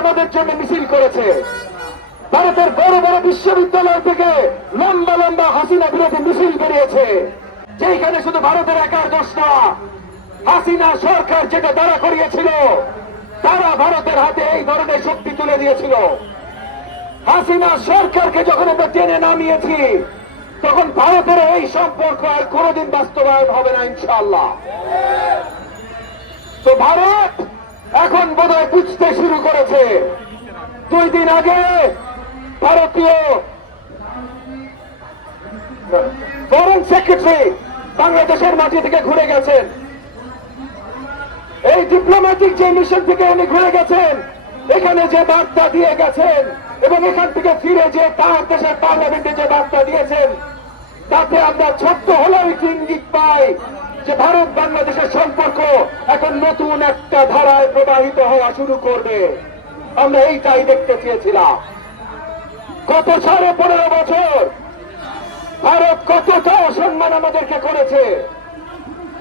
আমাদের জন্য মিছিল করেছে। ভারতের বড় বড় বিশ্ববিদ্যালয় থেকে লম্বা লম্বা হাসিনা বিরোধী মিছিল বেরিয়েছে, যেখানে শুধু ভারতের একার দোষ না, হাসিনা সরকার যেটা দাঁড়া করিয়েছিল, তারা ভারতের হাতে এই ধরনের শক্তি তুলে দিয়েছিল। হাসিনা সরকারকে যখন আমরা টেনে নামিয়েছি, তখন ভারতের এই সম্পর্ক আর কোনদিন বাস্তবায়ন হবে না ইনশাআল্লাহ। তো ভারত এখন বোধহয় বুঝতে শুরু করেছে। 2 দিন আগে ভারতীয় ফরেন সেক্রেটারি বাংলাদেশের মাটি থেকে ঘুরে গেছেন। এই ডিপ্লোম্যাটিক যে মিশন থেকে উনি ঘুরে গেছেন, এখানে যে বার্তা দিয়ে গেছেন এবং এখান থেকে ফিরে যে তার দেশের পার্লামেন্টে যে বার্তা দিয়েছেন, তাতে আমরা ছোট্ট হলেও ইঙ্গিত পাই যে ভারত বাংলাদেশের সম্পর্ক এখন নতুন একটা ধারায় প্রবাহিত হওয়া শুরু করবে। আমরা এইটাই দেখতে চেয়েছিলাম। গত 15.5 বছর ভারত কতটা অসম্মান আমাদেরকে করেছে,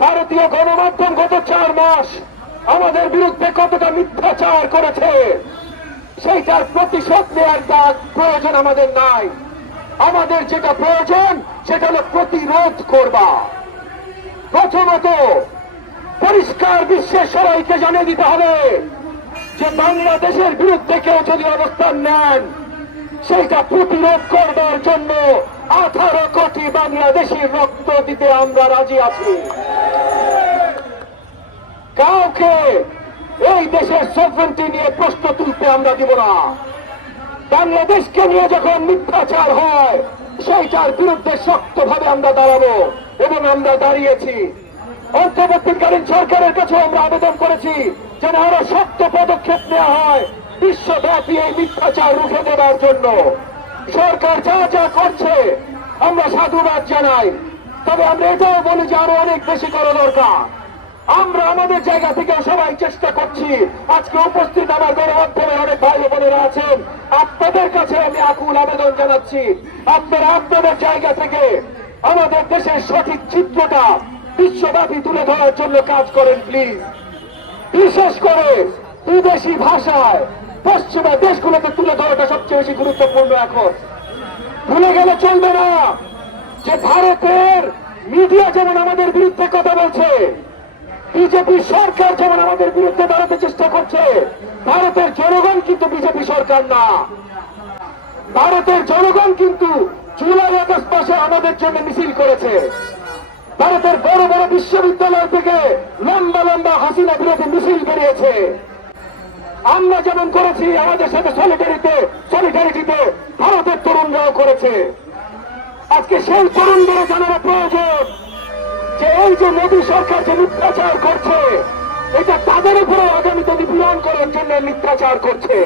ভারতীয় গণমাধ্যম গত 4 মাস আমাদের বিরুদ্ধে কতটা মিথ্যাচার করেছে, সেইটার প্রতিশোধ নেওয়ার প্রয়োজন আমাদের নাই। আমাদের যেটা প্রয়োজন সেটা হলো প্রতিরোধ করবা। প্রথমত পরিষ্কার বিশ্বের সবাইকে জানিয়ে দিতে হবে যে বাংলাদেশের বিরুদ্ধে কেউ যদি অবস্থান নেন, সেইটা প্রতিরোধ করবার জন্য 18 কোটি বাংলাদেশির রক্ত দিতে আমরা রাজি আছি। কাউকে এই দেশের সভরেন্টি নিয়ে প্রশ্ন তুলতে আমরা দিব না। বাংলাদেশকে নিয়ে যখন মিথ্যাচার হয়, সেইটার বিরুদ্ধে শক্তভাবে আমরা দাঁড়াবো এবং আমরা দাঁড়িয়েছি। অন্তর্বর্তীকালীন সরকারের কাছে আমরা আবেদন করেছি যেন আরো শক্ত পদক্ষেপ নেওয়া হয় বিশ্বব্যাপী এই মিথ্যাচার রুখে দেওয়ার জন্য। সরকার যা যা করছে আমরা সাধুবাদ জানাই, তবে আমরা এটাও বলি যে আরো অনেক বেশি করা দরকার। আমরা আমাদের জায়গা থেকে সবাই চেষ্টা করছি। আজকে উপস্থিত আমার গণমাধ্যমে অনেক ভাই বোনেরা আছেন, আপনাদের কাছে আমি আকুল আবেদন জানাচ্ছি, আপনারা আপনাদের জায়গা থেকে আমাদের দেশের সঠিক চিত্রটা বিশ্বব্যাপী তুলে ধরার জন্য কাজ করেন প্লিজ। বিশেষ করে বিদেশি ভাষায় পশ্চিমা দেশগুলোতে তুলে ধরাটা সবচেয়ে বেশি গুরুত্বপূর্ণ। এখন ভুলে গেলে চলবে না যে ভারতের মিডিয়া যেমন আমাদের বিরুদ্ধে কথা বলছে, বিজেপি সরকার যেমন আমাদের বিরুদ্ধে দাঁড়াতে চেষ্টা করছে, ভারতের জনগণ কিন্তু বিজেপি সরকার না। ভারতের জনগণ কিন্তু জুলাই আগস্ট মাসে আমাদের জন্য মিছিল করেছে। ভারতের বড় বড় বিশ্ববিদ্যালয় থেকে লম্বা লম্বা হাসিনা বিরোধী মিছিল বেরিয়েছে। আমরা যেমন করেছি, আমাদের সাথে সলিডারিটিতে ভারতের তরুণরাও করেছে। আজকে সেই তরুণদের জানানো প্রয়োজন যে এই যে মোদী সরকার যে মিথ্যাচার করছে, এটা তাদের উপরে আগামীতে নিপীড়ন করার জন্য মিথ্যাচার করছে।